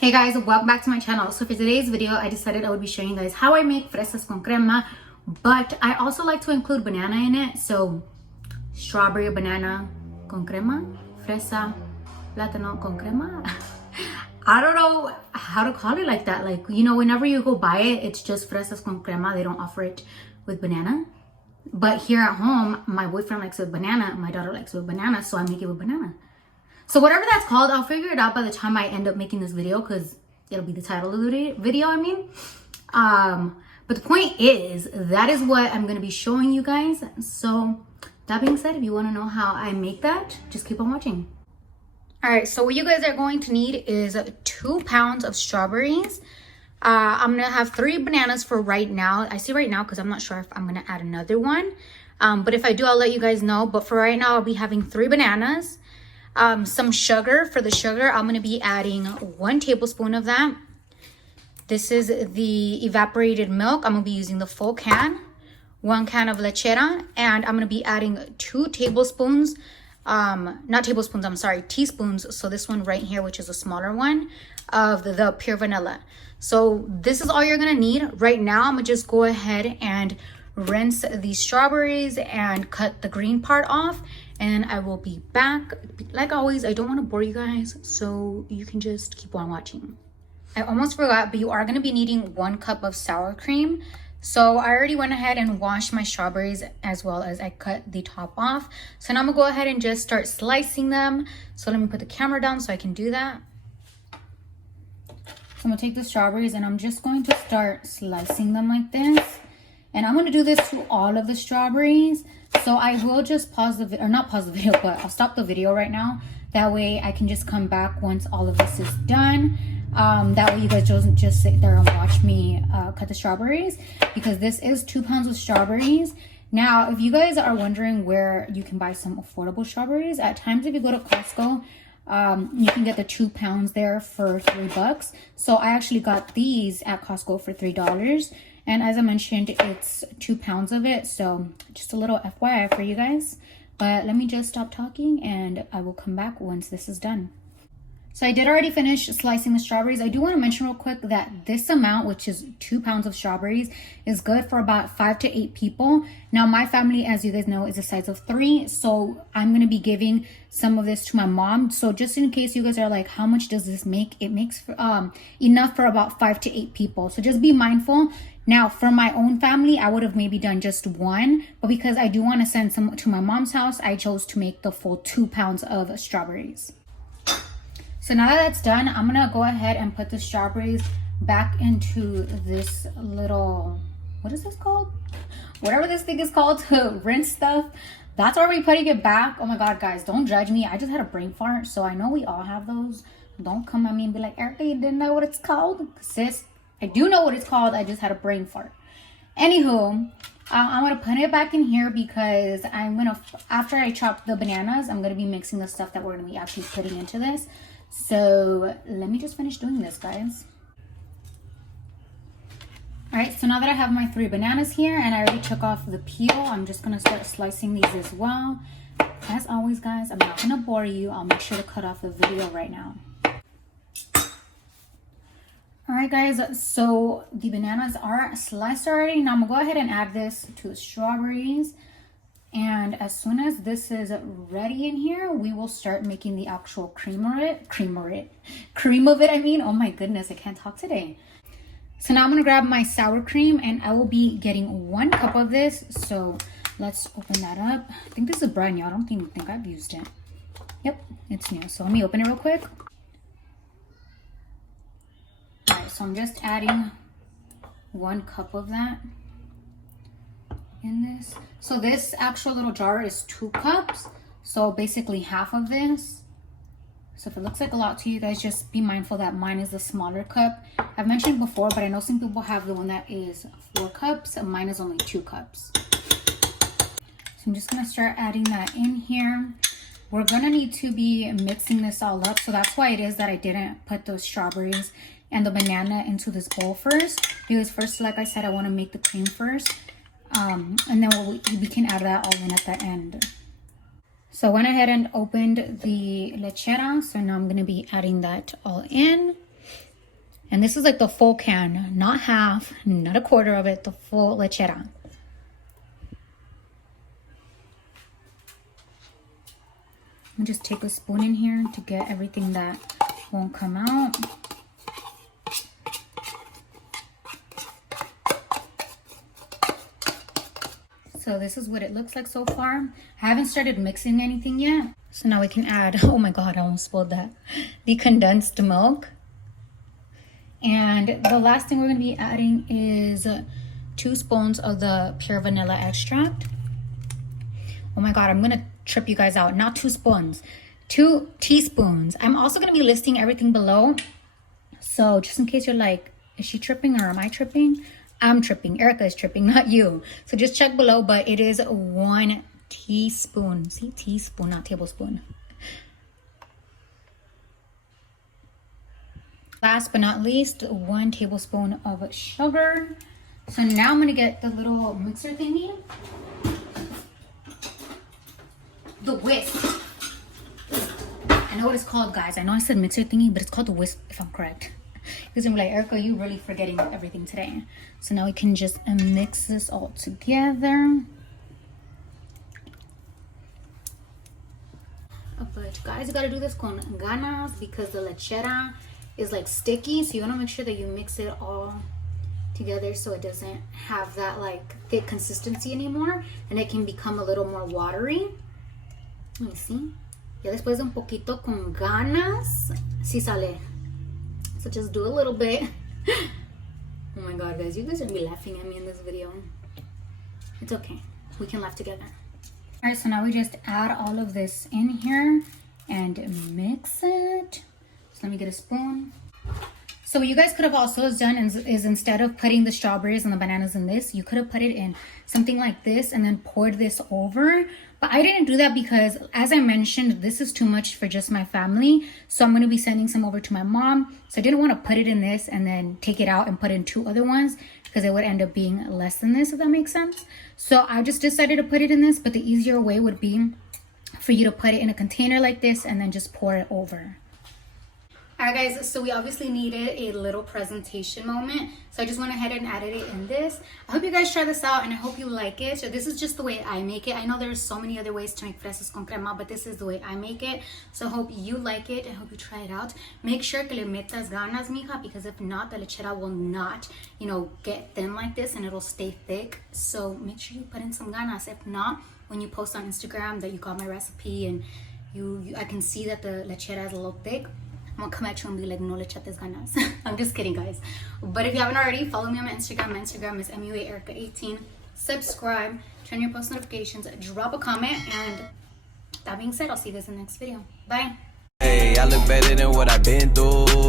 Hey guys, welcome back to my channel. So for today's video, I decided I would be showing you guys how I make fresas con crema, but I also like to include banana in it. So strawberry banana con crema, fresa, plátano con crema. I don't know how to call it like that. Like, you know, whenever you go buy it, it's just fresas con crema. They don't offer it with banana. But here at home, my boyfriend likes it with banana. My daughter likes it with banana, so I make it with banana. So whatever that's called, I'll figure it out by the time I end up making this video, because it'll be the title of the video, But the point is, that is what I'm going to be showing you guys. So that being said, if you want to know how I make that, just keep on watching. All right, so what you guys are going to need is 2 pounds of strawberries. I'm going to have 3 bananas for right now. I say right now because I'm not sure if I'm going to add another one. But if I do, I'll let you guys know. But for right now, I'll be having 3 bananas. Some sugar. For the sugar, I'm going to be adding 1 tablespoon of that. This is the evaporated milk. I'm going to be using the full can. 1 can of lechera. And I'm going to be adding 2 tablespoons. Not tablespoons, I'm sorry, teaspoons. So this one right here, which is a smaller one, of the pure vanilla. So this is all you're going to need. Right now, I'm going to just go ahead and rinse these strawberries and cut the green part off. And I will be back. Like always, I don't want to bore you guys, so you can just keep on watching. I almost forgot, but you are going to be needing 1 cup of sour cream. So I already went ahead and washed my strawberries, as well as I cut the top off. So now I'm going to go ahead and just start slicing them. So let me put the camera down so I can do that. So I'm going to take the strawberries and I'm just going to start slicing them like this. And I'm going to do this to all of the strawberries. So I will just pause the video, or not pause the video, but I'll stop the video right now. That way I can just come back once all of this is done. That way you guys don't just sit there and watch me cut the strawberries, because this is 2 pounds of strawberries. Now, if you guys are wondering where you can buy some affordable strawberries, at times if you go to Costco, you can get the 2 pounds there for $3. So I actually got these at Costco for $3. And as I mentioned, it's 2 pounds of it. So just a little FYI for you guys. But let me just stop talking and I will come back once this is done. So I did already finish slicing the strawberries. I do want to mention real quick that this amount, which is 2 pounds of strawberries, is good for about 5 to 8 people. Now my family, as you guys know, is a size of 3. So I'm going to be giving some of this to my mom. So just in case you guys are like, how much does this make? It makes enough for about 5 to 8 people. So just be mindful. Now, for my own family, I would have maybe done just 1. But because I do want to send some to my mom's house, I chose to make the full 2 pounds of strawberries. So now that that's done, I'm going to go ahead and put the strawberries back into this little, what is this called? Whatever this thing is called to rinse stuff. That's where we're putting it back. Oh my God, guys, don't judge me. I just had a brain fart, so I know we all have those. Don't come at me and be like, Erika, you didn't know what it's called? Sis, I do know what it's called. I just had a brain fart. Anywho, I'm going to put it back in here because I'm going to, after I chop the bananas, I'm going to be mixing the stuff that we're going to be actually putting into this. So let me just finish doing this, guys. All right, so now that I have my 3 bananas here and I already took off the peel, I'm just going to start slicing these as well. As always, guys, I'm not going to bore you. I'll make sure to cut off the video right now. All right, guys, so the bananas are sliced already. Now I'm going to go ahead and add this to the strawberries. And as soon as this is ready in here, we will start making the actual cream of it. Oh my goodness, I can't talk today. So now I'm going to grab my sour cream and I will be getting 1 cup of this. So let's open that up. I think this is brand new. I don't think I've used it. Yep, it's new. So let me open it real quick. All right, so I'm just adding 1 cup of that in this. So this actual little jar is 2 cups. So basically half of this. So if it looks like a lot to you guys, just be mindful that mine is the smaller cup. I've mentioned before, but I know some people have the one that is 4 cups and mine is only 2 cups. So I'm just going to start adding that in here. We're going to need to be mixing this all up. So that's why it is that I didn't put those strawberries and the banana into this bowl first. Because first, like I said, I want to make the cream first. And then we can add that all in at the end. So I went ahead and opened the lechera. So now I'm going to be adding that all in. And this is like the full can, not half, not a quarter of it, the full lechera. I'm just take a spoon in here to get everything that won't come out. So this is what it looks like so far. I haven't started mixing anything yet. So now we can add, oh my God, I almost spilled that. The condensed milk. And the last thing we're gonna be adding is 2 spoons of the pure vanilla extract. Oh my God, I'm gonna trip you guys out. Not 2 spoons, 2 teaspoons. I'm also gonna be listing everything below. So just in case you're like, is she tripping or am I tripping? I'm tripping. Erika is tripping, not you. So just check below, but it is 1 teaspoon. See, teaspoon, not tablespoon. Last but not least, 1 tablespoon of sugar. So now I'm gonna get the little mixer thingy. The whisk. I know what it's called, guys. I know I said mixer thingy, but it's called the whisk, if I'm correct. Because I'm like, Erika, you really forgetting everything today. So now we can just mix this all together. But guys, you gotta do this con ganas because the lechera is like sticky. So you wanna make sure that you mix it all together so it doesn't have that like thick consistency anymore. And it can become a little more watery. Let me see. Ya después de un poquito con ganas, sí sale. So just do a little bit. Oh my God, guys, you guys are gonna be laughing at me in this video. It's okay, we can laugh together. All right, so now we just add all of this in here and mix it. So let me get a spoon. So what you guys could have also done is instead of putting the strawberries and the bananas in this, you could have put it in something like this and then poured this over. But I didn't do that because, as I mentioned, this is too much for just my family. So I'm going to be sending some over to my mom. So I didn't want to put it in this and then take it out and put in 2 other ones because it would end up being less than this, if that makes sense. So I just decided to put it in this. But the easier way would be for you to put it in a container like this and then just pour it over. Alright guys, so we obviously needed a little presentation moment. So I just went ahead and added it in this. I hope you guys try this out and I hope you like it. So this is just the way I make it. I know there's so many other ways to make fresas con crema, but this is the way I make it. So I hope you like it. I hope you try it out. Make sure que le metas ganas, mija, because if not, the lechera will not, you know, get thin like this and it'll stay thick. So make sure you put in some ganas. If not, when you post on Instagram that you got my recipe and I can see that the lechera is a little thick, I'm gonna come at you and be like, no le echates ganas. I'm just kidding, guys. But if you haven't already, follow me on my Instagram. My Instagram is Muaerika18. Subscribe, turn your post notifications, drop a comment, and that being said, I'll see you guys in the next video. Bye. Hey, I look better than what I've been through.